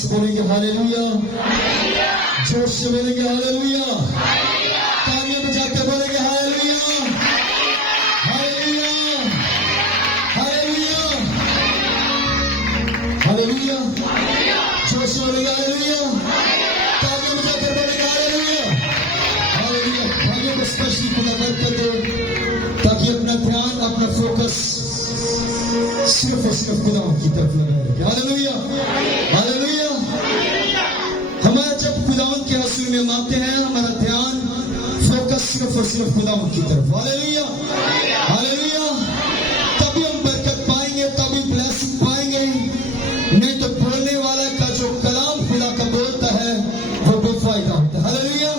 سے بولیں گے ہاللیلویا، جوش سے بولیں گے ہاللیلویا، تالیاں بجا کے بولیں گے ہاللیلویا، ہاللیلویا، ہاللیلویا، ہاللیلویا، جوش سے بولیں گے ہاللیلویا، تالیاں بجا کر بولیں گے ہاللیلویا، ہاللیلویا۔ بھائیوں کو اسپیشلی خدا برکت دے تاکہ اپنا دھیان، اپنا فوکس صرف اور صرف خدا کی طرف لگائے رکھے۔ ہاللیلویا، ہاللیلویا۔ ہمارا جب خداوند کے حضور میں آتے ہیں ہمارا دھیان فوکس صرف اور صرف خداوند کی طرف۔ ہاللیلویا، ہاللیلویا۔ تبھی ہم برکت پائیں گے، تبھی بلیسنگ پائیں گے، نہیں تو بولنے والے کا جو کلام خدا کا بولتا ہے وہ بے فائدہ ہوتا ہے۔ ہاللیلویا۔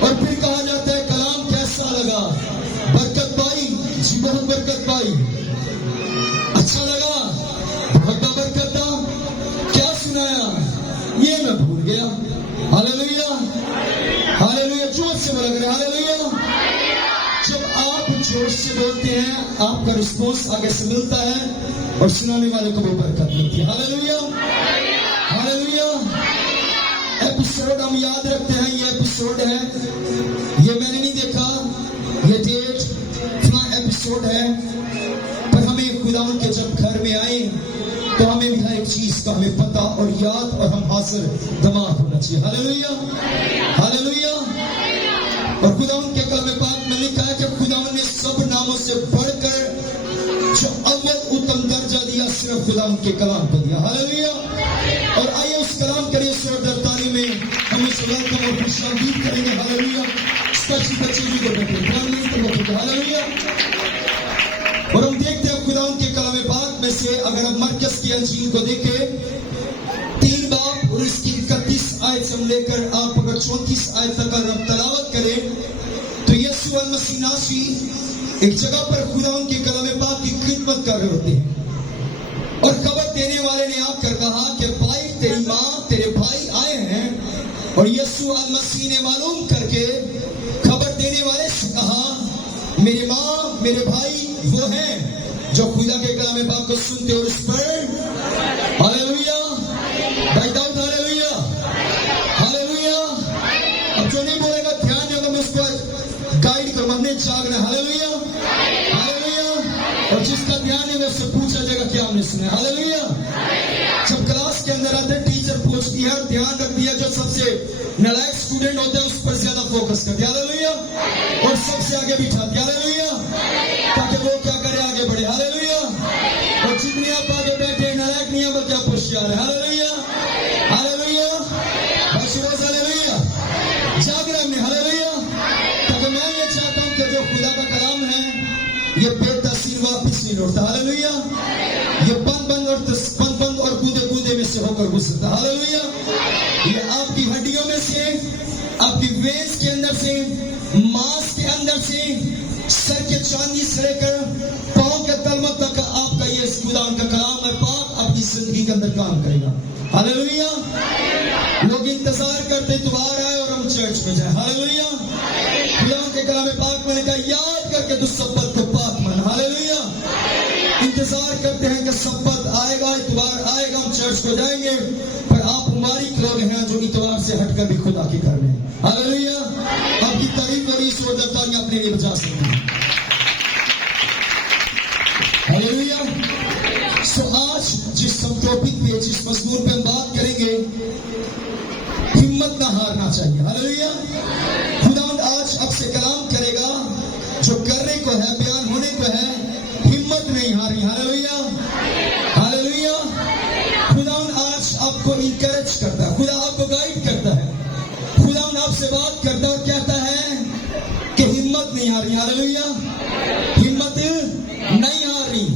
اور پھر کہا جاتا ہے کلام کیسا لگا؟ برکت پائی؟ جی بہت برکت پائی۔ اچھا لگا؟ بہت برکت تھا۔ کیا سنایا؟ یہ میں بھول گیا۔ ہاللیلویا، ہاللیلویا۔ جوش سے بولا کریں ہاللیلویا۔ جب آپ جوش سے بولتے ہیں آپ کا رسپانس آگے سے ملتا ہے اور سنانے والے کو بھی برکت ملتی ہے۔ ہاللیلویا، ہاللیلویا۔ ایپیسوڈ ہم یاد رکھتے ہیں، یہ ایپیسوڈ ہے، یہ میں نے نہیں دیکھا، یہ ڈیٹ فلاں ایپیسوڈ ہے، پر ہمیں خداوند کے جب گھر میں آئے تو ہمیں بھی ہر ایک چیز کا ہمیں پتہ اور یاد اور ہم حاضر دماغ ہونا چاہیے۔ ہاللیلویا، ہاللیلویا۔ اور خداوند کے کلام پاک میں لکھا ہے کہ خداوند نے سب ناموں سے بڑھ کر جو اول اتم درجہ دیا صرف خداوند کے کلام کو دیا۔ ہاللیلویا۔ اور آئیے اس کلام کے لیے زوردار تعلیم میں ہم اس ویلکم اور خوش آمدید کریں گے۔ ہاللیلویا۔ اسپیشلی بچے بھی کو بیٹھے ہاللیلویا۔ اور ہم دیکھتے ہیں خداوند کے کلام پاک میں سے اگر ہم مرکز کی انجیل کو دیکھیں 3 باب اور اس کی 31 آیت سے ہم لے کر آپ اگر 34 آیت تک اگر ہم تلاوت کریں تو یسوع المسیح ناصری ایک جگہ پر خداوند کے کلام پاک کی خدمت کر رہے ہوتے ہیں اور خبر دینے والے نے آ کر کہا کہ بھائی تیری ماں تیرے بھائی آئے ہیں، اور یسوع المسیح نے معلوم کر کے خبر دینے والے سے کہا میری ماں میرے بھائی وہ ہیں جو خدا کے کلام پاک کو سنتے اور اس پر ہاللیلویا بھائی داؤد ہاللیلویا ہاللیلویا۔ اب جو نہیں بولے گا دھیان دے گا میں اس کو گائیڈ کروں، ہم نے جاگنا ہاللیلویا ہاللیلویا۔ اور جس کا دھیان ہے وہ اس سے پوچھا جائے گا کیا ہم نے سنا ہے۔ ہاللیلویا۔ جب کلاس کے اندر آتے ٹیچر پوچھتی ہے اور دھیان رکھتی ہے جو سب سے نالائق اسٹوڈنٹ ہوتے ہیں اس پر زیادہ فوکس کرتی ہے۔ ہاللیلویا۔ اور سب سے آگے بٹھاتی ہے۔ ہاللیلویا، تاکہ وہ کیا کرے آگے بڑھے۔ ہاللیلویا۔ اور جتنے آپ آگے بیٹھے نالائق نہیں ہیں بلکہ آپ ہوشیار ہیں۔ ہاللیلویا ہاللیلویا۔ بشروز ہاللیلویا۔ جاگ رہے ہم نے۔ ہاللیلویا۔ تاکہ میں یہ چاہتا ہوں کہ جو خدا کا کلام ہے یہ بے تاثیر واپس نہیں لوٹتا۔ ہاللیلویا۔ یہ بند اور گودے میں سے ہو کر گزرتا۔ ہاللیلویا۔ یہ آپ کی ہڈیوں میں سے، آپ کی وینز کے اندر سے، ماس کے اندر سے، سر کے چاندی سے لے کر پاؤں کے تلموں تک آپ کا یہ خداوند کا کلام ہے پاک اپنی زندگی کے اندر کام کرے گا۔ ہاللیلویا۔ لوگ انتظار کرتے اتوار آئے اور ہم چرچ میں جائیں۔ ہاللیلویا۔ خداوند کے کلام پاک میں نے کہا یاد کر کے تو سبت کو پاک من۔ ہاللیلویا۔ انتظار کرتے ہیں کہ سبت آئے گا، اتوار آئے گا، ہم چرچ کو جائیں گے، پر آپ مبارک لوگ ہیں جو اتوار سے ہٹ کر بھی خدا کے گھر میں ہیں۔ ہاللیلویا۔ آپ کی تعریف اور اس وجہ تالیاں اپنے لیے بچا سکتے ہیں۔ ہاللیلویا۔ سو آج جس ہم ٹاپک پہ جس مضمون پہ ہم بات کریں گے ہمت نہ ہارنا چاہیے۔ ہاللیلویا۔ خداوند آج آپ سے کلام کرے گا جو کرنے کو ہے، بیان ہونے کو ہے، ہمت نہیں ہاری۔ ہاللیلویا ہاللیلویا۔ خداوند آج آپ کو انکریج کرتا ہے، خدا آپ کو گائیڈ کرتا ہے، خداوند آپ سے بات کرتا ہے اور کہتا ہے کہ ہمت نہیں ہاری۔ ہاللیلویا۔ ہمت نہیں ہاری۔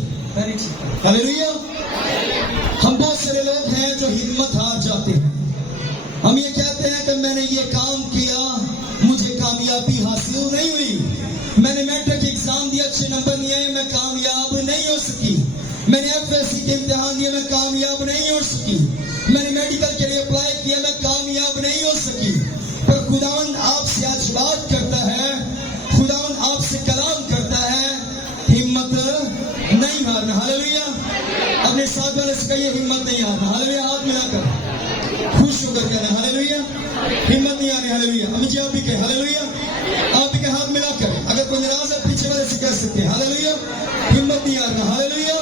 ہاللیلویا۔ ہم بہت سارے لوگ ہیں جو ہمت ہار جاتے ہیں، ہم یہ کہتے ہیں کہ میں نے یہ کام کیا مجھے کامیابی حاصل نہیں ہوئی، میں نے میٹرک ایگزام دیا اچھے نمبر نہیں آئے میں کامیاب نہیں ہو سکی، میں نے FSC کے امتحان دیا میں کامیاب نہیں ہو سکی، میں نے میڈیکل کے لیے اپلائی کیا میں کامیاب نہیں ہو سکی۔ پر خداوند آپ سے آج بات کرتا ہے، خداوند آپ سے کلام کرتا ہے ہمت نہیں ہارنا۔ ہاللیلویا۔ اپنے ساتھ والے سے کہیے ہمت نہیں ہارنا۔ ہاللیلویا۔ ہاتھ ملا کر آپ بھی کہیں ہاللویا. آپ بھی کہیں ہاتھ ملا کر. اگر کوئی ناراض ہے پیچھے والے سے کہہ سکتے ہیں ہاللویا. ہمت نہیں ہارنا. ہاللویا.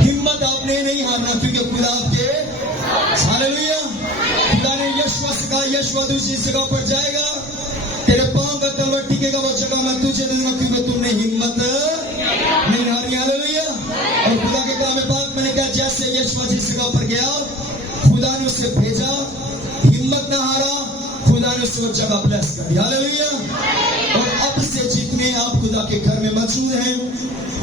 ہمت آپ نے نہیں ہارنا کیونکہ خدا آپ کے ہاللویا. خدا نے یشوا سے کہا یشوا دوسری جگہ پر جائے گا, تیرے پاؤں کا تلوار ٹکے گا وہ جگہ میں تجھے دوں گا کیونکہ تم نے ہمت نہیں ہاری. ہاللویا. اور خدا کے کلام پاک میں نے کہا جیسے یشوا جس جگہ پر گیا خدا نے اسے بھیجا, ہمت نہ ہارا, خدا نے اسے وہ جگہ بلیس کر دیا. ہاللویا. اور اب سے جتنے آپ خدا کے گھر میں موجود ہیں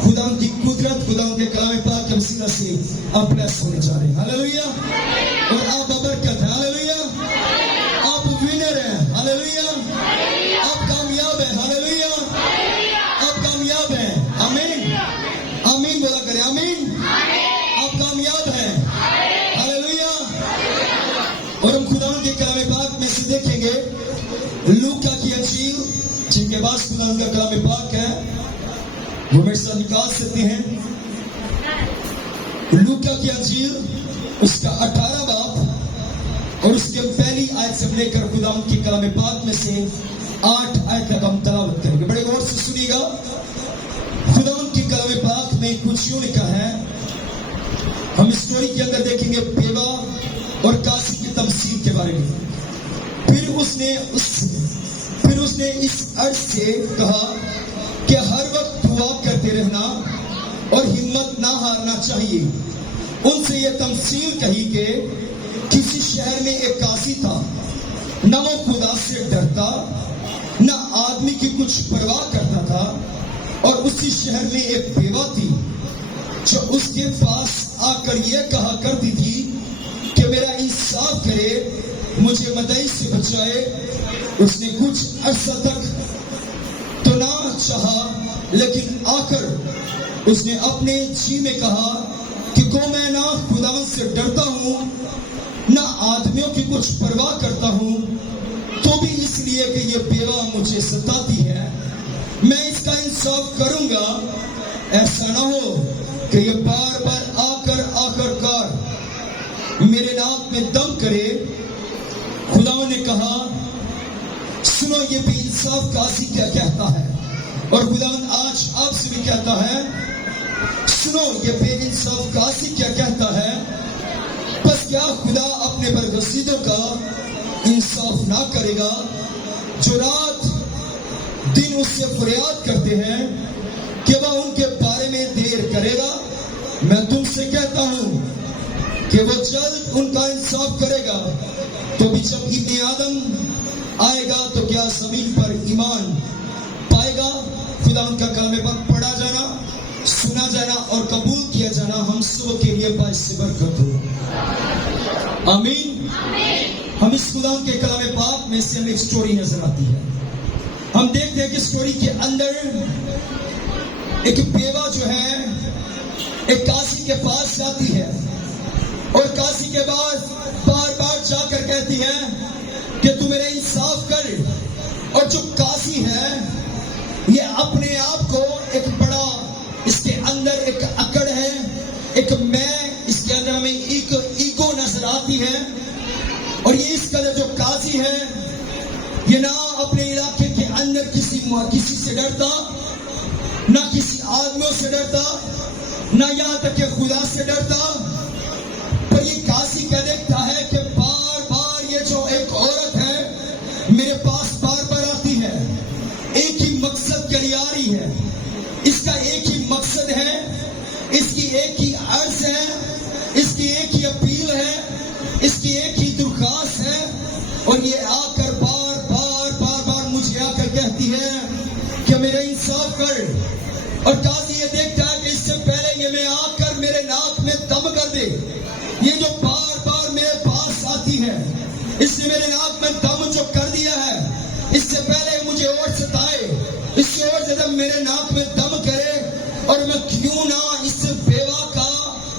خدا ان کی قدرت خدا ان کے کلام پاک کے وسیلہ سے آپ بلیس ہونے جا رہے ہیں. ہاللویا. اور آپ ببرکت ہیں. ہاللویا. آپ ونر ہیں. ہاللویا. آپ کامیاب ہیں. ہاللویا. آپ کامیاب ہیں. آمین. آمین بولا کریں. آمین. آپ کامیاب ہیں. ہاللویا. اور ہم خدا کے کلام پاک میں سے دیکھیں گے لوکا کی انجیل جن کے پاس خدا کا کلام پاک ہے وہ میرے ساتھ نکال سکتے ہیں. لوکا کی انجیل اس کا 18 باب اور اس کے پہلی آیت سے لے کر خدا کی کلام پاک میں سے 8 آیت تک ہم تلاوت کریں گے. بڑے غور سے سنیے گا. خدا کی کلام پاک میں کچھ یوں لکھا ہے. ہم اسٹوری کے اندر دیکھیں گے بیوہ اور قاضی کی تمثیل کے بارے میں. پھر اس نے اس عرض سے کہا کہ ہر وقت دعا کرتے رہنا اور ہمت نہ ہارنا چاہیے. ان سے یہ تمثیل کہی کہ کسی شہر میں ایک قاضی تھا, نہ وہ خدا سے ڈرتا نہ آدمی کی کچھ پرواہ کرتا تھا, اور اسی شہر میں ایک بیوہ تھی جو اس کے پاس آ کر یہ کہا کرتی تھی کہ میرا انصاف کرے, مجھے مدعی سے بچائے. اس نے کچھ عرصہ تک تو نہ چاہا, لیکن آ کر اس نے اپنے جی میں کہا کہ کو میں نہ خداوند سے ڈرتا ہوں نہ آدمیوں کی کچھ پرواہ کرتا ہوں, تو بھی اس لیے کہ یہ بیوہ مجھے ستاتی ہے میں اس کا انصاف کروں گا. ایسا نہ ہو کہ یہ بار بار آخر کار میرے ناک میں دم کرے. خداوند نے کہا سنو یہ بے انصاف قاضی کیا کہتا ہے, اور خداوند آج آپ سے بھی کہتا ہے سنو یہ بے انصاف قاضی کیا کہتا ہے. بس کیا خدا اپنے برگزیدوں کا انصاف نہ کرے گا جو رات دن اس سے فریاد کرتے ہیں کہ وہ ان کے بارے میں دیر کرے گا. میں تم سے کہتا ہوں کہ وہ جلد ان کا انصاف کرے گا. تو بھی جب ابن آدم آئے گا تو کیا زمین پر ایمان پائے گا. خدا ان کا کلام پاک پڑھا جانا, سنا جانا اور قبول کیا جانا ہم سب کے لیے باعث برکت ہو. آمین. ہم اس خدا کے کلام پاک میں سے ہمیں ایک سٹوری نظر آتی ہے. ہم دیکھتے ہیں کہ سٹوری کے اندر ایک بیوہ جو ہے ایک قاضی کے پاس جاتی ہے, اور قاضی کے بعد بار بار جا کر کہتی ہے کہ تو میرا انصاف کر. اور جو قاضی ہے یہ اپنے آپ کو ایک بڑا, اس کے اندر ایک اکڑ ہے, ایک میں اس کے اندر ہمیں ایک ایگو نظر آتی ہے. اور یہ اس قدر جو قاضی ہے یہ نہ اپنے علاقے کے اندر کسی سے ڈرتا, نہ کسی آدمیوں سے ڈرتا, نہ یہاں تک کہ خدا سے ڈرتا. پر یہ قاضی کیا دیکھتا ہے کہ بار بار یہ جو ایک عورت ہے میرے پاس بار بار آتی ہے, ایک ہی مقصد کے لیے آ رہی ہے. اس کا ایک ہی مقصد ہے, اس کی ایک ہی عرض ہے, اس کی ایک ہی اپیل ہے, اس کی ایک ہی درخواست ہے. اور یہ آ کر بار مجھے آ کر کہتی ہے کہ میرا انصاف کر. اور قاضی یہ دیکھتا ہے کہ اس سے پہلے یہ میں آ کر میرے ناک میں دم کر دے, یہ جو بار میرے پاس آتی ہے اس نے میرے ناک میں دم جو کر دیا ہے, اس سے پہلے مجھے اور ستائے, اس سے اور زیادہ میرے ناک میں دم کرے, اور میں کیوں نہ اس بیوہ کا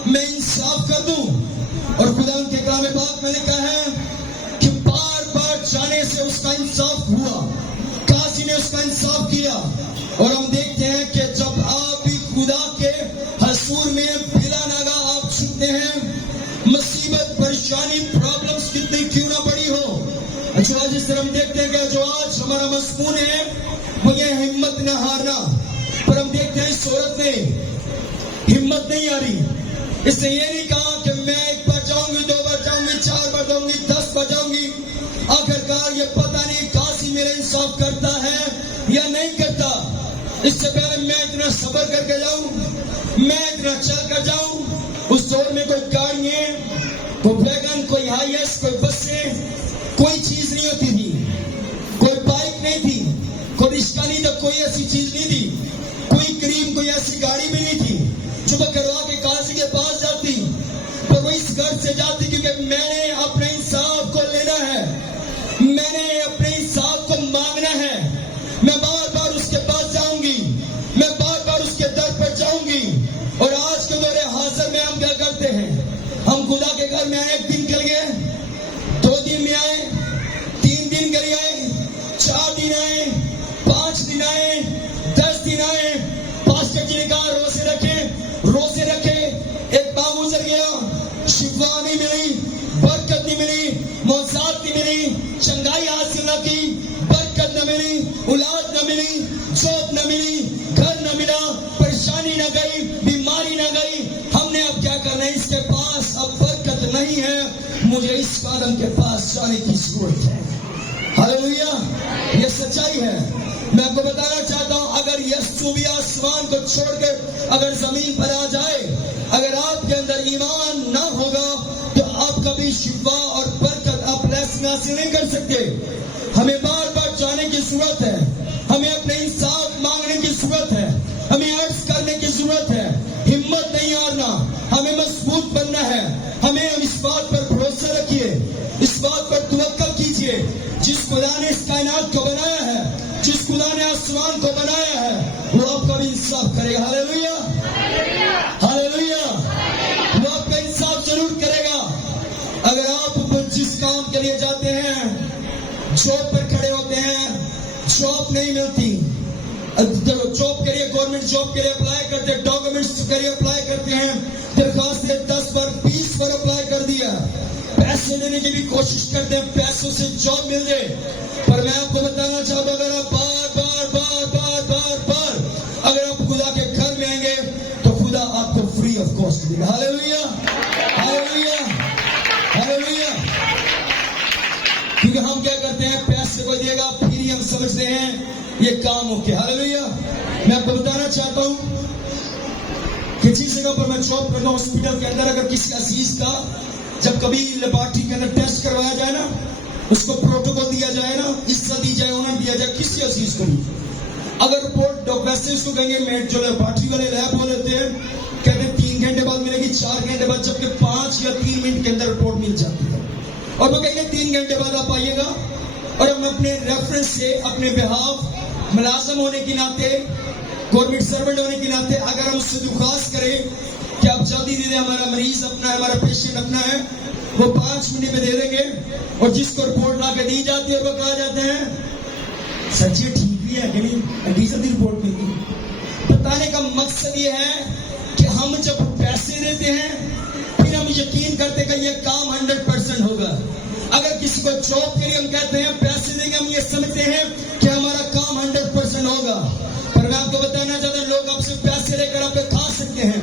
میں انصاف کر دوں. اور خدا ان کے کلام پاک میں نے کہا ہے کہ بار جانے سے اس کا انصاف ہوا, قاضی نے اس کا انصاف کیا. اور ہم دیکھتے ہیں کہ جب آپ بھی خدا کے حضور میں بلا ناگا آپ چھپتے ہیں, مصیبت پریشانی پرابلمز کتنی کیوں نہ بڑی ہو, جو آج اس طرح ہم دیکھتے ہیں کہ جو آج ہمارا مضمون ہے وہ یہ ہمت نہ ہارنا، پر ہم دیکھتے ہیں اس عورت نے ہمت نہیں ہاری. اس نے یہ نہیں کہا کہ میں 1 بار جاؤں گی، 2 بار جاؤں گی، 4 بار جاؤں گی، 10 بار جاؤں گی، آخرکار یہ پتہ نہیں قاضی میرا انصاف کرتا ہے یا نہیں کرتا، اس سے پہلے میں اتنا صبر کر کے جاؤں، میں اتنا چل کر جاؤں. اس دور میں کوئی گاڑیاں، کوئی ویگن، کوئی ہائی ایس، کوئی بسیں، کوئی چیز نہیں ہوتی تھی، کوئی بائک نہیں تھی، کوئی رکشہ نہیں تھا، کوئی ایسی چیز نہیں تھی، کوئی کریم، کوئی ایسی گاڑی بھی نہیں تھی جو میں کروا کے قاضی کے پاس جاتی. پر وہ اس گھر سے جاتی کیونکہ میں نے اپنے انصاف کو لینا ہے، میں نے اپنے انصاف کو مانگنا ہے. میں بار بار اس کے پاس جاؤں گی، میں بار بار اس کے در پر جاؤں گی. اور آج کے دور حاضر میں ہم کیا کرتے ہیں؟ ہم خدا کے گھر میں آئے، 1 دن کے لیے، 2 دن میں آئے، 3 دن کے لیے آئے، 4 دن آئے، 5 دن آئے، 10 دن آئے. پاسٹر جی نے کہا روزے رکھے، ایک ماہ گزر گیا، شفا نہیں ملی، برکت نہیں ملی، معجزات نہیں ملی، چنگائی حاصل نہ کی، برکت نہ ملی، اولاد نہ ملی، جاب نہ ملی، گھر نہ ملا، پریشانی نہ گئی، بیماری نہ گئی. ہم نے اب کیا کرنا ہے؟ اس کے پاس اب برکت نہیں ہے، مجھے اس آدم کے پاس جانے کی ضرورت ہے. ہاللویا، یہ سچائی ہے. میں آپ کو بتانا چاہتا ہوں، اگر یسوع بھی آسمان کو چھوڑ کر اگر زمین پر آ جائے، اگر آپ کے اندر ایمان نہ ہوگا تو آپ کبھی شفا اور برکت آپ حاصل نہیں کر سکتے. ہمیں بار بار جانے کی ضرورت ہے، ہمیں اپنے انصاف مانگنے کی ضرورت ہے، ہمیں عرض کرنے کی ضرورت ہے. ہمت نہیں ہارنا، ہمیں مضبوط بننا ہے. ہمیں اس بات پر بھروسہ رکھیے، اس بات پر توکل کیجیے، جس خدا نے اس کائنات کو بنایا ہے، جس خدا نے آسمان کو بنایا ہے، وہ آپ کا بھی انصاف کرے گا. ہاللویا، ہاللویا، وہ آپ کا انصاف ضرور کرے گا. اگر آپ جس کام کے لیے جاتے ہیں، جاب پر کھڑے ہوتے ہیں، جاب نہیں ملتی، جاب کے لیے گورنمنٹ جاب کے لیے اپلائی کرتے ہیں، ڈاکومنٹس کے لیے اپلائی کرتے ہیں، درخواستیں 10 بار 20 بار اپلائی کر دیا، پیسے لینے کی بھی کوشش کرتے ہیں، پیسوں سے جاب مل جائے. پر میں آپ کو بتانا چاہتا ہوں، اگر آپ بار بار بار بار بار بار اگر آپ خدا کے گھر میں آئیں گے تو خدا آپ کو فری آف کاسٹ دے گا. Hallelujah, hallelujah, hallelujah. کیونکہ ہم کیا کرتے ہیں؟ پیسے کو دے گا، پھر ہی ہم سمجھتے ہیں یہ کام ہو کے. ہاللویا. میں آپ کو بتانا چاہتا ہوں کہ جس جگہ پر میں جاب کرتا ہوں، ہاسپٹل کے اندر، اگر کسی عزیز کا جب کبھی لیبارٹری کے اندر ٹیسٹ کروایا جائے نا، اس کو پروٹوکول دیا جائے نا، عزت دی جائے، انہیں دیا جائے، کسی عزیز کو نہیں. اگر رپورٹ ویسے اس کو کہیں گے، میں جو لیبارٹری والے لیب والے ہوتے ہیں کہتے ہیں 3 گھنٹے بعد ملے گی، 4 گھنٹے بعد، جبکہ 5 یا 3 منٹ کے اندر رپورٹ مل جاتی ہے. اور وہ کہیں گے 3 گھنٹے بعد آپ آئیے گا. اور ہم اپنے ریفرنس سے، اپنے بہاف ملازم ہونے کے ناطے، گورنمنٹ سرونٹ ہونے کے ناطے، اگر ہم اس سے درخواست کریں کہ آپ جلدی دے دیں، ہمارا مریض اپنا ہے، ہمارا پیشنٹ اپنا ہے، وہ 5 منٹ میں دے دیں گے. اور جس کو رپورٹ لا کے دی جاتی ہے، وہ کہا جاتا ہے سچی ٹھیک بھی ہے کہ نہیں، 20 رپورٹ مل گئی. بتانے کا مقصد یہ ہے کہ ہم جب پیسے دیتے ہیں پھر ہم یقین کرتے کہ یہ کام 100% ہوگا. اگر کسی کو جاب کے لیے ہم کہتے ہیں پیسے دیں گے، ہم یہ سمجھتے ہیں کہ ہمارا کام 100% ہوگا. پر میں آپ کو بتانا چاہتا ہوں، لوگ آپ سے پیسے لے کر آپ پہ کھا سکتے ہیں،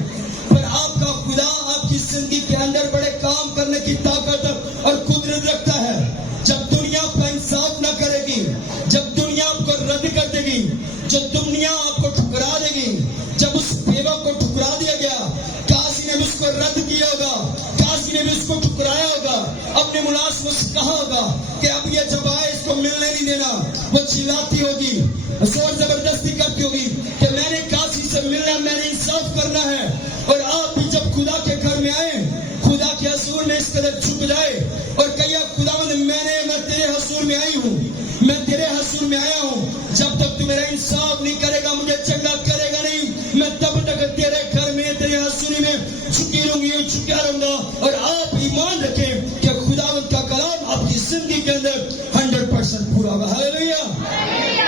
پر آپ کا خدا آپ کی زندگی کے اندر بڑے کام کرنے کی طاقت اور قدرت رکھتا ہے. جب دنیا آپ کا انصاف نہ کرے گی، جب دنیا آپ کو رد کر دے گی، جب دنیا آپ کو ٹھکرا دے گی، جب اس بیوہ کو ٹھکرا دیا گیا، قاضی نے بھی اس کو رد کیا ہوگا، قاضی نے بھی اس کو ٹھکرایا ہوگا، اپنے ملازموں سے کہا ہوگا کہ اب یہ جب آئے اس کو ملنے نہیں دینا. وہ چلاتی ہوگی، زور زبردستی کرتی ہوگی کہ میں نے قاضی سے ملنا، میں نے انصاف کرنا ہے. اور آپ بھی جب خدا کے گھر میں آئے، خدا کے حضور میں اس قدر جھک جائے اور کہیے خداوند میں تیرے حضور میں آئی ہوں، میں تیرے حضور میں آیا ہوں، جب تک تو میرا انصاف نہیں کرے گا، مجھے چنگا کرے گا نہیں، میں تب تک تیرے گھر میں، تیرے حضور میں جھکی رہوں گی، جھکا رہوں گا. اور آپ ایمان رکھیں کہ خداوند کا کلام آپ کی زندگی کے اندر 100% پورا ہوگا. Hallelujah,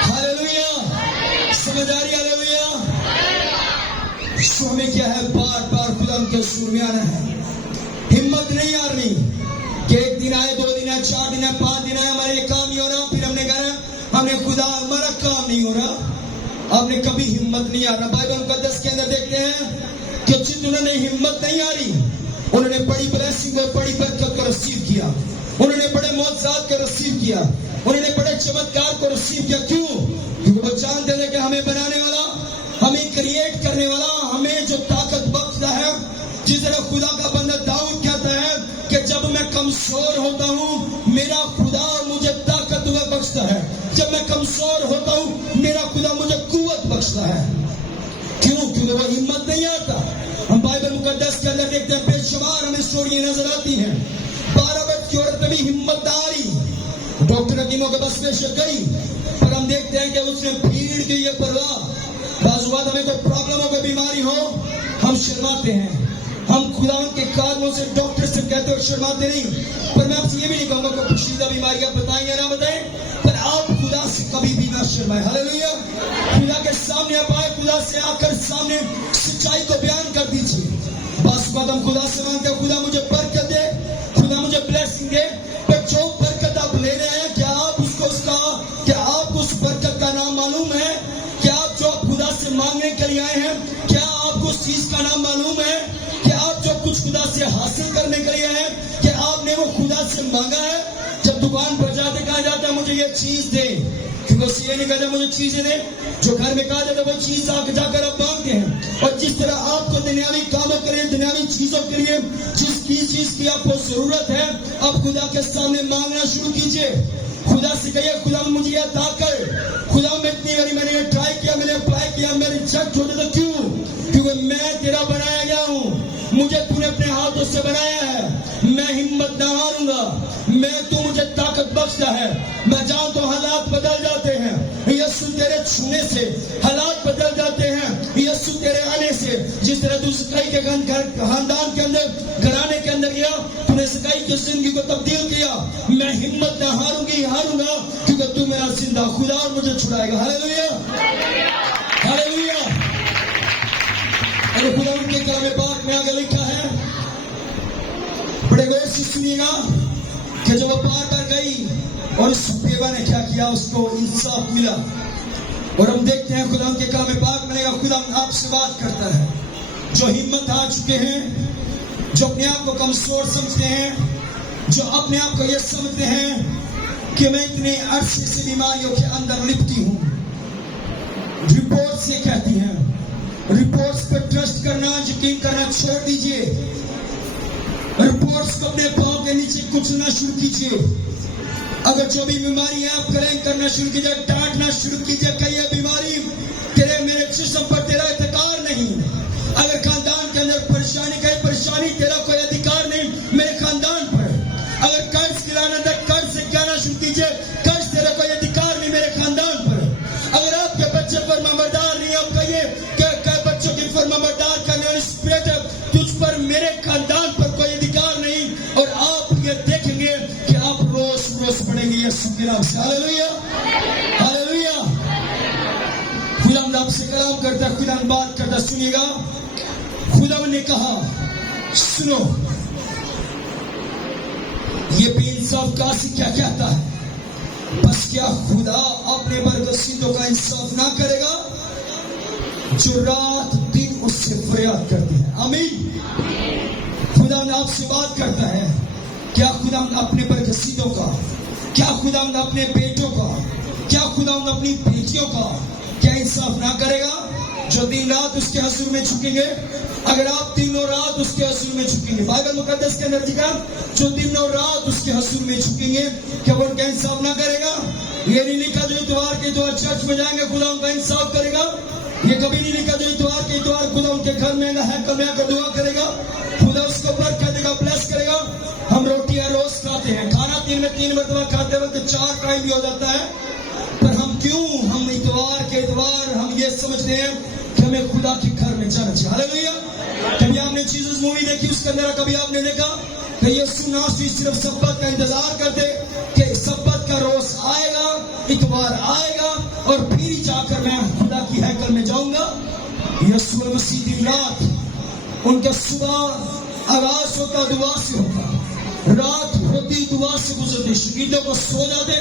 hallelujah. سمجھ آ رہی ہے؟ ہاللویا. ہمیں کیا ہے؟ بار بار خدا کے حضور میں آنا ہے. ہمت نہیں ہارنی کہ 1 دن آئے، 2 دن آئے، 4 دن آئے، 5 دن آئے، ہمارے یہ کام آپ نے کبھی ہمت نہیں ہارنا. بائبل مقدس کے اندر دیکھتے ہیں کہ جنہوں نے ہمت نہیں ہاری انہوں نے بڑی بلیسنگ اور بڑی برکت کو ریسیو کیا. انہوں نے بڑے معجزات کو ریسیو کیا. انہوں نے بڑے چمتکار کو ریسیو کیا. کیوں؟ کیونکہ وہ جانتے تھے کہ ہمیں بنانے والا, ہمیں کریٹ کرنے والا, ہمیں جو طاقت بخشتا ہے, جس طرح خدا کا بندہ داؤد کہتا ہے کہ جب میں کمزور ہوتا ہوں میرا خدا مجھے طاقت بخشتا ہے. جب میں کمزور ہوتا ہوں میرا خدا مجھے قوت بخشتا ہے. کیوں؟ کیونکہ وہ ہمت نہیں آتا. ہم بائبل مقدس کے اندر دیکھتے ہیں بے شمار ہمیں اسٹوریاں نظر آتی ہیں. 12 برس کی عورت بھی ہمت نہ آ رہی, ڈاکٹر حکیموں کے بس میں سے گئی, پر ہم دیکھتے ہیں کہ اس نے بھیڑ کی یہ پرواہ. بعض اوقات ہمیں کوئی پرابلم ہو, کوئی بیماری ہو, ہم شرماتے ہیں. ہم خدا کے کارموں سے ڈاکٹر سے کہتے ہو شرماتے نہیں. پر میں آپ سے یہ بھی نہیں کہوں گا کہ پوشیدہ بیماریاں بتائیں یا نہ بتائیں, پر آپ خدا سے کبھی بھی نہ شرمائیں. ہاللیلویا. خدا کے سامنے آپ آئے, خدا سے آ کر سامنے سچائی کو بیان کر دیجیے. بعض اوقات ہم خدا سے مانگتے ہیں خدا مجھے برکت دے, خدا مجھے بلیسنگ دے, پر جو برکت آپ لے رہے ہیں کیا آپ آپ کو اس برکت کا نام معلوم ہے؟ کیا آپ جو خدا سے مانگنے کے لیے آئے ہیں کیا آپ کو اس چیز کا نام معلوم ہے؟ کیا آپ جو کچھ خدا سے حاصل کرنے کے لیے ہیں کہ آپ نے وہ خدا سے مانگا ہے؟ جب دکان پر جاتے کہا جاتا ہے مجھے یہ چیز دے, کیونکہ اسے یہ نہیں کہتا مجھے چیزیں دے. جو گھر میں کہا جاتا ہے وہ چیز جا کر آپ مانگتے ہیں. اور جس طرح آپ کو دنیاوی کاموں کے لیے, دنیاوی چیزوں کے لیے جس چیز کی آپ کو ضرورت ہے, آپ خدا کے سامنے مانگنا شروع کیجئے. خدا سے کہیے خدا مجھے یہ عطا کر. خدا میں اتنی باری میں نے ٹرائی کیا, میں نے اپلائی کیا, میں ریجیکٹ ہوتے تو کیوں؟ کیونکہ میں تیرا بنایا گیا ہوں, مجھے تو نے اپنے ہاتھوں سے بنایا ہے. میں ہمت نہ ہاروں گا. تو مجھے طاقت بخشتا ہے. میں جانتا ہوں حالات بدل جاتے ہیں یسوع تیرے چھونے سے, حالات بدل جاتے ہیں یسوع تیرے آنے سے. جس طرح تو سکائی کے خاندان کے اندر, گھرانے کے اندر گیا, تو نے سکائی کی زندگی کو تبدیل کیا. میں ہمت نہ ہاروں گا کیونکہ تو میرا زندہ خدا اور مجھے چھڑائے گا. ہاللیلویا, ہاللیلویا. اور خدا ان کے کلام پاک میں آگے لکھا ہے, بڑے غور سے سنیے گا, کہ جب وہ پار پر گئی اور اس بیوہ نے کیا کیا, اس کو انصاف ملا. اور ہم دیکھتے ہیں خدا ان کے کلام پاک میں خدا آپ سے بات کرتا ہے. جو ہمت ہار چکے ہیں, جو اپنے آپ کو کمزور سمجھتے ہیں, جو اپنے آپ کو یہ سمجھتے ہیں کہ میں اتنے عرصے سے بیماریوں کے اندر لپٹی ہوں. رپورٹس یہ کہتی ہیں, رپورٹس پر ٹرسٹ کرنا, یقین کرنا چھوڑ دیجئے. رپورٹس کو اپنے پاؤں کے نیچے کچلنا شروع کیجئے. اگر جو بھی بیماری ہے آپ کلیم کرنا شروع کیجئے, ڈانٹنا شروع کیجئے کہ یہ بیماری تیرے میرے جسم پر تیرا ادھکار نہیں. اگر خاندان کے اندر پریشانی, کہیں پریشانی, تیرا کوئی ادھکار نہیں میرے خاندان پر. اگر قرض کرانا تھا, قرض سے کہنا شروع کیجئے, قرض تیرا کوئی ادھکار نہیں میرے خاندان پر. اگر آپ کے بچے پر مامردار نہیں, آپ کہیے کہ بچوں کی فرمانبردار کرنے والی اسپرٹ تجھ پر میرے خاندان پر کوئی ادھکار نہیں. اور آپ یہ دیکھیں گے کہ آپ روز پڑھیں گے یسوع کے نام سے. ہاللیلویا, ہاللیلویا. خدا آپ سے کلام کرتا ہے, خدا بات کرتا. سنیے گا, خدا نے کہا سنو, یہ بے انصاف قاضی کیا کہتا ہے, بس کیا خدا اپنے برگزیدوں کا انصاف نہ کرے گا جو رات دن اس سے فریاد کرتے ہیں. آمین. خدا آپ سے بات کرتا ہے, کیا خدا اپنے برگزیدوں کا, کیا خدا اپنے بیٹوں کا, کیا خدا اپنی بیٹیوں کا کیا انصاف نہ کرے گا جو دن رات اس کے حضور میں جھکیں گے؟ اگر آپ دن اور رات اس کے حضور میں جھکیں گے, بائبل مقدس کے اندر لکھا جو دن اور رات اس کے حضور میں جھکیں گے کیا وہ ان کا انصاف نہ کرے گا؟ یہ نہیں لکھا جو اتوار کے اتوار چرچ میں جائیں گے خدا ان کا انصاف کرے گا. یہ کبھی نہیں لکھا جو اتوار کے اتوار خدا ان کے گھر میں ہیکل میں آ کر دعا کرے گا, خدا اس کو برکت دے گا, بلیس کرے گا. ہم روٹی ہر روز کھاتے ہیں, کھانا دن میں 3 مرتبہ کھاتے وقت 4 ٹائم بھی ہو جاتا ہے, پر ہم کیوں, ہم اتوار کے اتوار ہم یہ سمجھتے ہیں کہ ہمیں خدا کے گھر میں جانا چاہیے. ہاللیلویا. کبھی آپ نے جیسس مووی دیکھی, اس کے اندر کبھی آپ نے دیکھا کہ یسوع ناصری صرف سبت کا انتظار کرتے کہ سبت کا روز آئے گا, اتوار آئے گا اور پھر جا کر میں خدا کی ہیکل میں جاؤں گا. یسوع مسیح دن رات ان کے صبح آغاز ہوتا دعا سے ہوتا, رات ہوتی دعا سے گزرتے, شہیدوں کو سو جاتے,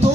2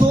2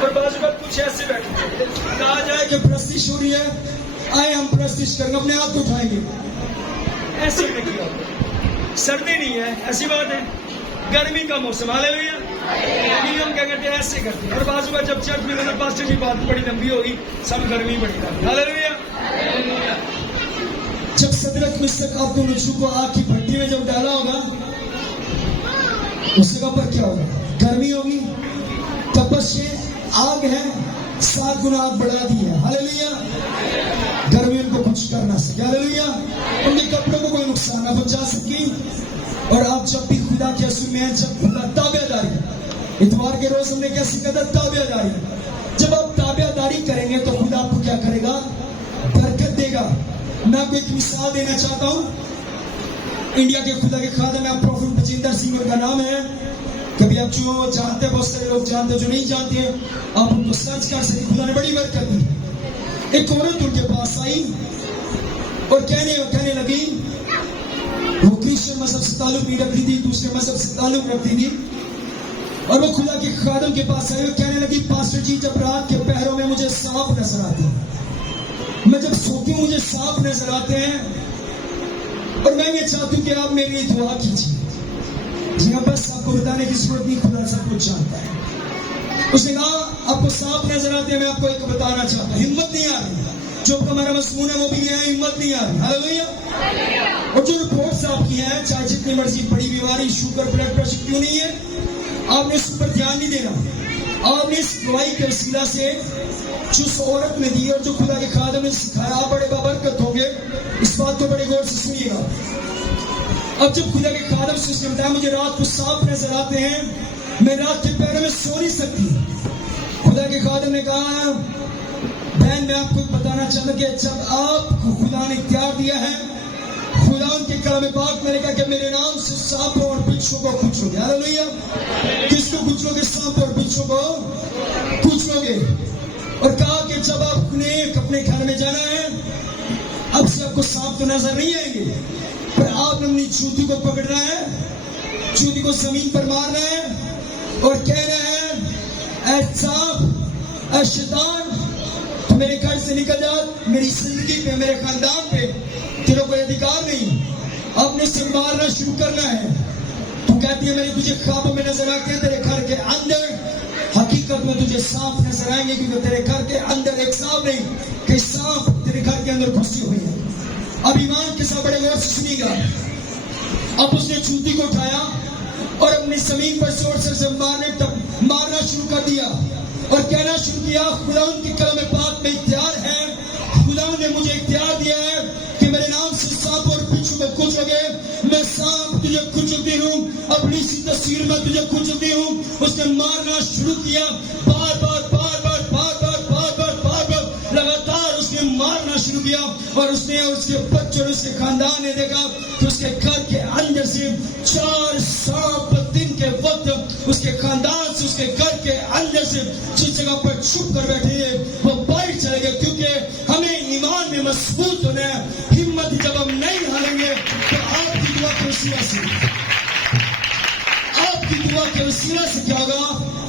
اور بعض اوقات کچھ ایسے بیٹھے کہا جائے کہ پرستش ہو رہی ہے، آئے ہم پرستش کریں گے، اپنے آپ کو اٹھائیں گے. ایسے نہیں کیا ہوتا. سردی نہیں ہے ایسی بات ہے، گرمی کا موسم ہاللیلویا. نہیں ہم کیا کرتے ہیں ایسے کرتے ہیں. اور بعض اوقات جب چرچ میں مطلب پاسٹر جی بات بڑی لمبی ہوگی سب گرمی بڑی لمبی. ہاللیلویا. جب صدرک مسک آپ کو نچو کو آگ کی بھٹی میں جب ڈالا ہوگا اس جگہ پر کیا ہوگا؟ گرمی ہوگی. تپش آگ ہے، 7 گنا آگ بڑھا دی ہے. ہاللیلویا. گرمی ان کو کچھ کرنا سکے. ہاللیلویا. ان کے کپڑوں کو کوئی نقصان نہ پہنچا سکی. اور آپ جب بھی خدا کے حضور میں ہیں، جب خدا تابع داری، اتوار کے روز ہم نے کیا سیکھا تھا؟ تابع داری. جب آپ تابع داری کریں گے تو خدا آپ کو کیا کرے گا؟ برکت دے گا. میں آپ کو ایک مثال دینا چاہتا ہوں. انڈیا کے خدا کے خادم ہیں پروفٹ بجیندر سنگھ، ان کا نام ہے. کبھی آپ جو جانتے ہیں، بہت سارے لوگ جانتے ہیں، جو نہیں جانتے ہیں آپ ان کو سرچ کر سکتے. خدا نے بڑی برکت دی. ایک عورت ان کے پاس آئی اور کہنے لگی، وہ کرسچن مذہب سے تعلق نہیں رکھتی تھی، دوسرے مذہب سے تعلق رکھتی تھی. اور وہ خدا کے خادم کے پاس آئی اور کہنے لگی، پاسٹر جی جب رات کے پہروں میں مجھے سانپ نظر آتے ہیں، میں جب سوتی ہوں مجھے سانپ نظر آتے ہیں، اور میں یہ چاہتی ہوں کہ آپ میرے لیے دعا کیجیے. جی ہاں، بس آپ کو بتانے کی ضرورت نہیں، خدا سب کچھ جانتا ہے. اس نے کہا آپ کو سانپ نظر آتے ہیں، میں آپ کو ایک بتانا چاہتا ہوں، ہمت نہیں آ رہی. جو ہمارا مضمون ہے وہ بھی ہے، ہمت نہیں آ رہی. ہاللیلویا. اور جو رپورٹس آپ کی ہیں، چاہے جتنی مرضی بڑی بیماری، شوگر، بلڈ پریشر کیوں نہیں ہے، آپ نے اس پر دھیان نہیں دینا. آپ نے اس دوائی کے وسیلہ سے جو اس عورت نے دی اور جو خدا کے خادم نے سکھایا، آپ بڑے بابرکت ہوں گے. اس بات کو بڑے غور سے سنیے گا. اب جب خدا کے خادم سے اس نے بتایا مجھے رات کو سانپ نظر آتے ہیں، میں رات کے پہروں میں سو نہیں سکتی. خدا کے خادم نے کہا، بہن میں آپ کو بتانا چاہتا ہوں کہ جب آپ کو خدا نے اختیار دیا ہے، خدا ان کے کلام پاک میں نے کہا کہ میرے نام سے سانپوں اور بچھو کو کچلو گے. ہاللیلویا. کس کو کچلو گے؟ سانپ اور بچھو کو کچلو گے. اور کہا کہ جب آپ نے اپنے گھر میں جانا ہے، اب سے آپ کو سانپ تو نظر نہیں آئیں گے، پر آپ نے اپنی چوٹی کو پکڑنا ہے، چوٹی کو زمین پر مارنا ہے اور کہنا ہے، اے سانپ، اے شیطان، تو میرے گھر سے نکل جا، میری زندگی پہ، میرے خاندان پہ تیرا کوئی ادھیکار نہیں. آپ نے اسے مارنا شروع کرنا ہے. تو کہتی ہے میری تجھے خوابوں میں نظر آتے ہیں، تیرے گھر کے اندر حقیقت میں تجھے سانپ نظر آئیں گے، کیونکہ تیرے گھر کے اندر ایک سانپ نہیں کہ سانپ تیرے گھر کے اندر گھسی ہوئی ہے. اب ایمان کے ساتھ بڑے غور سے سنیے گا. اب اس نے چوٹی کو اٹھایا اور اپنی زمین پر زور سے مارنا شروع کر دیا اور کہنا شروع کیا، خدا ان کے کلام پاک میں اختیار ہے، خدا نے مجھے اختیار دیا ہے کہ میرے نام سے سانپ اور بچھو کو کچلو گے. میں سانپ تجھے کچلتی ہوں، اپنی سی تصویر میں تجھے کچلتی ہوں. اس نے مارنا شروع کیا، بار بار لگاتار اس نے مارنا شروع کیا. اور اس نے اور اس کے بچوں اور اس کے خاندان نے دیکھا کہ اس کے گھر کے اندر سے 4 سانپ دن کے وقت اس کے خاندان سے، اس کے گھر کے اندر سے جس جگہ پر چھپ کر بیٹھے ہیں وہ باہر چلے گئے. کیونکہ ہمیں ایمان میں مضبوط ہونا ہے. ہمت جب ہم نہیں ہاریں گے تو آپ کی دعا کے وسیلہ سے، آپ کی دعا کے وسیلہ سے کیا ہوگا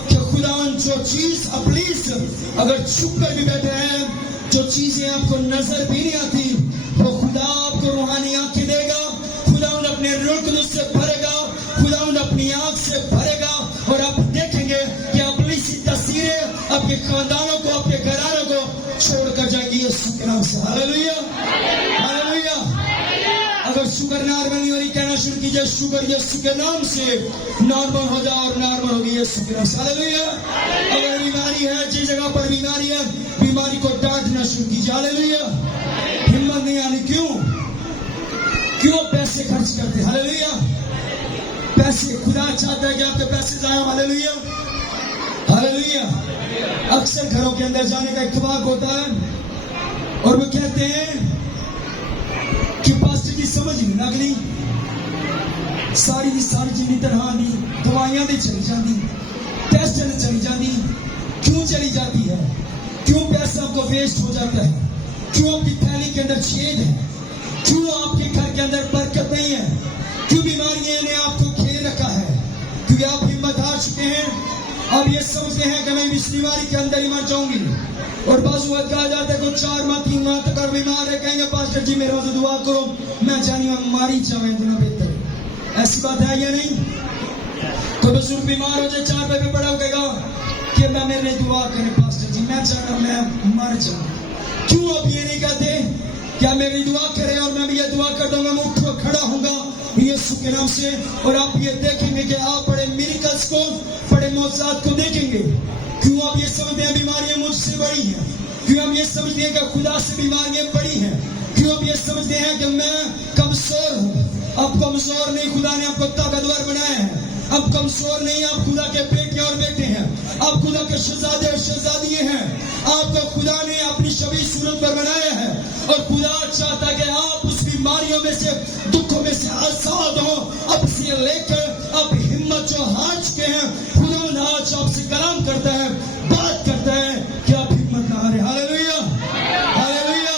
کہ خدا جو چیز ابلیس اگر چھپ کر بھی بیٹھے ہیں، جو چیزیں آپ کو نظر بھی نہیں آتی، وہ خدا آپ کو روحانی آنکھیں دے گا. خدا ان اپنے روح القدس سے بھرے گا، خدا ان اپنی آنکھ سے بھرے گا اور آپ دیکھیں گے کہ اپنی سی تصویریں آپ کے خاندانوں کو، آپ کے گھرانوں کو چھوڑ کر جائیں گی یسوع کے نام سے. ہاللیلویا. ہاللیلویا. اگر شوگر نارمل نہیں ہو رہی، کہنا شروع کیجئے، شوگر یسوع کے نام سے نارمل ہو جائے اور نارمل ہوگی یسوع کے نام سے. ہاللیلویا. اگر بیماری ہے، جس جگہ پر بیماری ہے، بیماری کو ڈانٹنا شروع کیجئے. ہاللیلویا. ہمت نہیں آنی. کیوں پیسے خرچ کرتے؟ ہاللیلویا. پیسے، خدا چاہتا ہے کہ آپ کے پیسے ضائع. ہاللیلویا. ہاللیلویا. اکثر گھروں کے اندر جانے کا اتفاق ہوتا ہے اور وہ کہتے ہیں کہ پاسٹر کی سمجھ نہیں لگنی، ساری دی ساری جنی تنہا دی، دوائیاں دی چلی جاتی، ٹیسٹ چلی جاتی. کیوں چلی جاتی ہے؟ کیوں پیسہ آپ کو ویسٹ ہو جاتا ہے؟ کیوں آپ کی تھیلی کے اندر چھید ہے؟ کیوں آپ کے گھر کے اندر برکت نہیں ہے؟ کیوں بیماریاں نے آپ کو گھیر رکھا ہے؟ کیونکہ آپ ہمت ہار چکے ہیں، اب یہ سمجھتے ہیں کہ میں اس بیماری کے اندر ہی مر جاؤں گی. اور بعض وقت کہا جاتا ہے کہ 4 ماہ 3 ماہ تک اور بیمار ہے, کہیں گے پاسٹر جی میرے واسطے دعا کرو, میں جانی میں ماری جاؤں اتنا بہتر ہے. ایسی بات ہے یا نہیں؟ کوئی بزرگ بیمار ہو جائے 4 پہ پڑا ہوگا کہ میں میرے لیے دعا کریں پاسٹر جی, میں چاہتا میں مر جاؤں. کیوں آپ یہ نہیں کہتے کیا میری دعا کرے اور میں بھی یہ دعا کر دوں گا, میں اٹھ کھڑا ہوں گا یسوع کے نام سے, اور آپ یہ دیکھیں گے کہ آپ بڑے میریکلز کو, بڑے معجزات کو دیکھیں گے. کیوں آپ یہ سمجھتے ہیں بیماریاں مجھ سے بڑی ہیں؟ کیوں ہم یہ سمجھتے ہیں کہ خدا سے بیماریاں بڑی ہیں؟ کیوں آپ یہ سمجھتے ہیں کہ میں کمزور ہوں؟ اب کمزور نہیں, خدا نے آپ کو طاقتور بنایا ہے. اب کمزور نہیں, آپ خدا کے بیٹے اور بیٹے ہیں, آپ خدا کے شہزادے اور شہزادیے ہیں. آپ کو خدا نے اپنی شبیہ صورت پر بنایا ہے, اور خدا چاہتا کہ آپ اس بیماریوں میں سے, دکھوں میں سے آزاد ہوں. اب سے لے کر اب ہمت جو ہار چکے ہیں, خدا نے آج آپ سے کلام کرتا ہے, بات کرتا ہے کہ آپ ہمت نہ ہارے. ہاللیلویا, ہاللیلویا.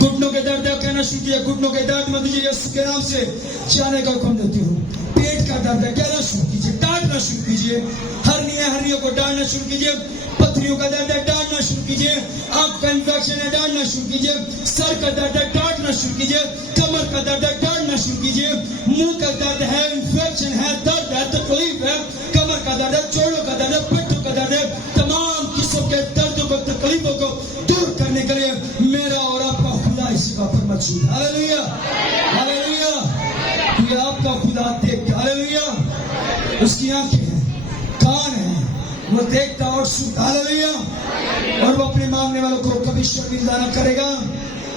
گھٹنوں کے درد کہنا شروع کیجیے, گھٹنوں کے درد میں تجھے یسوع کے نام سے جانے کا حکم دیتی ہوں. پیٹ کا درد ہے کہنا شروع کیجیے, ڈانٹنا شروع کیجیے. ہرنیوں کو ڈانٹنا شروع کیجیے. پتھریوں کا درد ہے ڈانٹنا شروع کیجیے. آنکھ کا انفیکشن ہے ڈانٹنا شروع کیجیے. سر کا درد ہے ڈانٹنا شروع کیجیے. کمر کا درد ہے ڈانٹنا شروع کیجیے. منہ کا درد ہے, انفیکشن ہے, درد ہے, تکلیف ہے. کمر کا درد ہے, جوڑوں کا درد ہے, پٹھوں کا درد ہے. تمام قسم کے دردوں کو, تکلیفوں کو دور کرنے کے لیے میرا اور آپ کا خدا اس جگہ پر موجود ہے. ہاللیلویا, ہاللیلویا. یہ آپ کا خدا دیکھتا. ہاللیلویا. اس کی آنکھیں ہیں, کان ہیں, وہ دیکھتا اور سنتا. ہاللیلویا. اور وہ اپنے مانگنے والوں کو کبھی شرمندہ نہ کرے گا.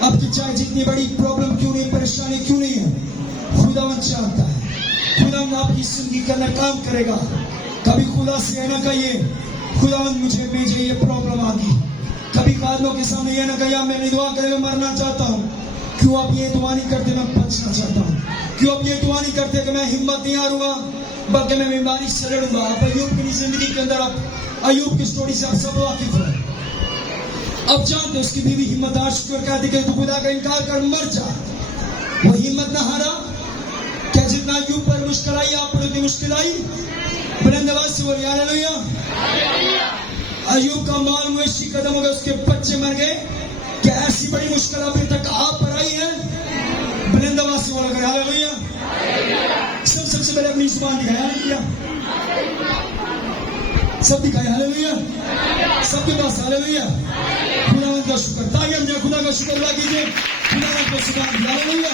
آپ کی چاہے جتنی بڑی پرابلم کیوں نہیں, پریشانی کیوں نہیں ہے, خداوند چاہتا ہے خداوند آپ کی زندگی کا کام کرے گا. کبھی خدا سے نہ کہیے خداوند مجھے بھیجے یہ پرابلم آ گئی. کبھی قادموں کے سامنے یہ نہ کہیے میں نے دعا کرے میں مرنا چاہتا ہوں. کیوں آپ یہ دعا نہیں کرتے میں بچنا چاہتا ہوں؟ کیوں آپ یہ دعا نہیں کرتے کہ میں ہمت نہیں ہاروں گا بلکہ میں بیماری سے لڑوں گا؟ آپ ایوب کی زندگی کے اندر, آپ ایوب کی سٹوری سے آپ سب واقف ہیں. اب جانتے اس کی بیوی ہمت ہار چکی اور کہتی کہ تو خدا کا انکار کر مر جا. وہ ہمت نہ ہارا. کیا جتنا ایوب پر مشکل آئی آپ پر اتنی مشکل آئی؟ بلند آواز سے بولیے ہاللیلویا. ایوب کا مال مویشی ختم ہو گیا, اس کے بچے مر گئے. کیا ایسی بڑی مشکل ابھی تک آپ پر آئی ہے؟ بلند آواز سے بولا کرے ہاللیلویا. سب سے پہلے اپنی زبان دکھایا ہاللیلویا. سب دکھائے ہاللیلویا. سب کے پاس ہاللیلویا. خداوند کا شکر. تاکہ جو خدا کا شکر ادا کیجیے. خدا کو سبحان اللہ. ہاللیلویا.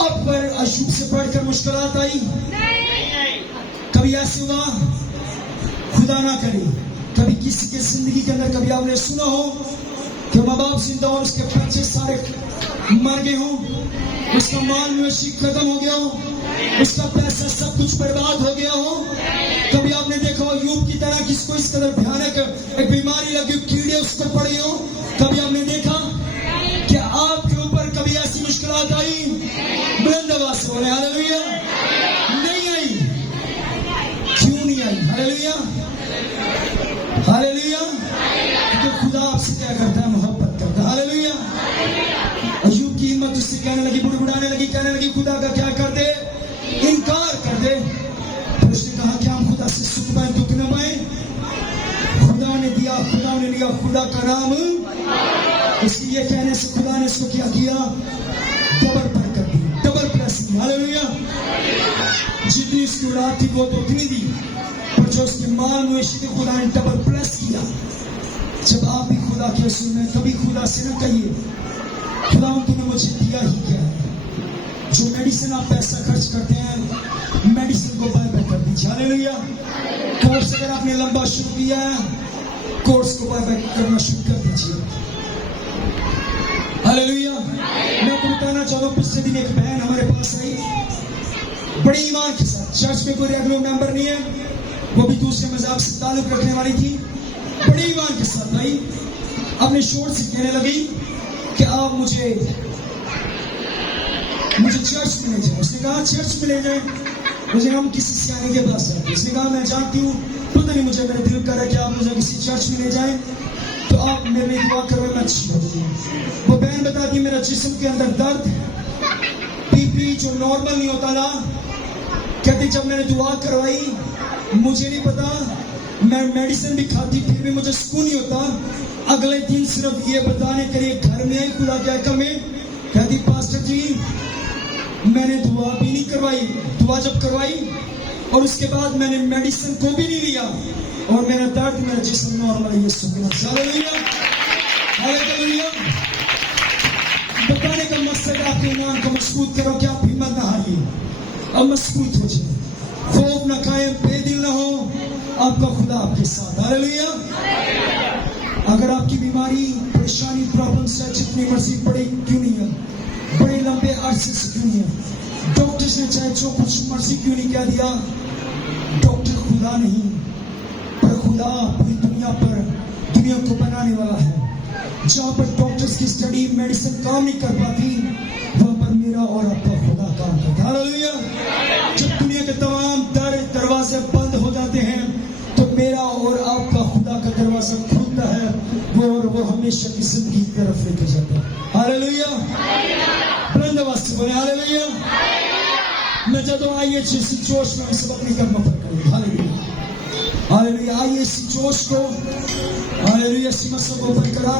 آپ پر ایوب سے پڑھ کر مشکلات آئی؟ کبھی ایسے ہوا؟ خدا نہ کرے کبھی کسی کے زندگی کے اندر کبھی آپ نے سنا ہو کہ ماں باپ زندہ ہو, اس کے بچے سارے مر گئے ہوں, اس کا مال مویشی ختم ہو گیا ہو, اس کا پیسہ سب کچھ برباد ہو گیا ہو. کبھی آپ نے دیکھا ہو ایوب کی طرح کس کو اس قدر بھیانک ایک بیماری لگی, کیڑے اس کو پڑے ہو. کبھی آپ نے دیکھا کہ آپ کے اوپر کبھی ایسی مشکلات آئی؟ بلند آواز سے بولے ہاللیلویا. نہیں آئی. کیوں نہیں آئی؟ ہاللیلویا, ہاللیلویا. کیونکہ خدا آپ سے کیا کرتا ہے؟ محبت کرتا ہے. ہاللیلویا. ایوب کی ہمت اس سے کہنے لگی, بڑبڑانے لگی, کہنے لگی خدا کا کیا کر دے, انکار کر دے. پھر اس نے کہا کہ ہم خدا سے سکھ پائیں دکھ نہ پائیں. خدا نے دیا, خدا نے لیا, خدا کا نام. اس لیے کہنے سے خدا نے اس کو کیا ڈبل برکت دی, ڈبل بلیسنگ. ہاللیلویا. جتنی اس کی اولاد تھی وہ تو اتنی دی, پر جو اس کے مال مویشی تھی خدا نے ڈبل بلیس کیا. جب آپ بھی خدا کے رسول میں, کبھی خدا سے نہ کہیے خدا تو نے مجھے دیا ہی کیا ہے. جو میڈیسن آپ پیسہ خرچ کرتے ہیں, میڈیسن کو بائی بائی کر دیجیے. ہاللیلویا. کورس اگر آپ نے لمبا شروع کیا ہے, کورس کو بائی بائی کرنا شروع کر دیجیے. ہاللیلویا. میں آپ کو بتانا چاہتا ہوں, پچھلے دن ایک بہن ہمارے پاس آئی, بڑی ایمان کے ساتھ. چرچ میں کوئی ریگولر ممبر نہیں ہے, وہ بھی دوسرے مذہب سے تعلق رکھنے والی تھی. بڑی ایمان کے ساتھ آئی, اپنے شور سے کہنے لگی کہ آپ مجھے چرچ میں لے جائیں. اس نے کہا چرچ میں لے جائیں. اس نے کہا ہم کسی سیانے کے پاس جاتے. اس نے کہا میں جانتی ہوں, پتہ نہیں مجھے میرے دل کر ہے کہ آپ مجھے کسی چرچ میں لے جائیں تو آپ میرے لیے دعا کرو میں اچھی ہو جاؤں. وہ بہن بتاتی میرا جسم کے اندر درد, بی پی جو نارمل نہیں ہوتا نا, کہتی جب میں نے دعا کروائی مجھے نہیں پتا میں میڈیسن بھی کھاتی پھر بھی مجھے سکون نہیں ہوتا. اگلے دن صرف یہ بتانے کے لیے گھر میں آئی خدا کیا کمیں. کہتی پاسٹر جی میں نے دعا بھی نہیں کروائی. دعا جب کروائی اور اس کے بعد میں نے میڈیسن کو بھی نہیں لیا اور میرا درد میرا جسم نارمل ہے. ہاللیلویا ہاللیلویا. بتانے کا مقصد آپ کے ایمان کو مضبوط کرو کہ آپ ہمت نہ ہاریے اور مضبوط ہو جائے. خوف نہ کھائیں بے دل نہ ہو آپ کا خدا آپ کے ساتھ. ہاللیلویا. اگر آپ کی بیماری پریشانی پرابلمس ہے جتنی مرضی بڑی کیوں نہیں ہے بڑے لمبے عرصے سے کیوں نہیں ہے ڈاکٹرز نے چاہے جو کچھ مرضی کیوں نہیں کہہ دیا ڈاکٹر خدا نہیں پر خدا پوری دنیا پر دنیا کو بنانے والا ہے. جہاں پر ڈاکٹرز کی اسٹڈی میڈیسن کام نہیں کر پاتی وہاں پر میرا اور آپ کا خدا کام کرتا ہے. ہاللیلویا. جب دنیا کے تمام دروازے بند ہو جاتے ہیں تو میرا اور آپ کا خدا کا دروازہ کھلتا ہے وہ ہمیشہ کی زندگی کی طرف لے کے جاتا ہے. ہاللیلویا. بلند آواز سے بولے ہاللیلویا. میں چاہتا ہوں آئیے اسی جوش میں سب اپنی قدموں پر کریں. ہاللیلویا ہاللیلویا. آئیے اسی جوش کو ہاللیلویا اسی مسئلہ کو برقرار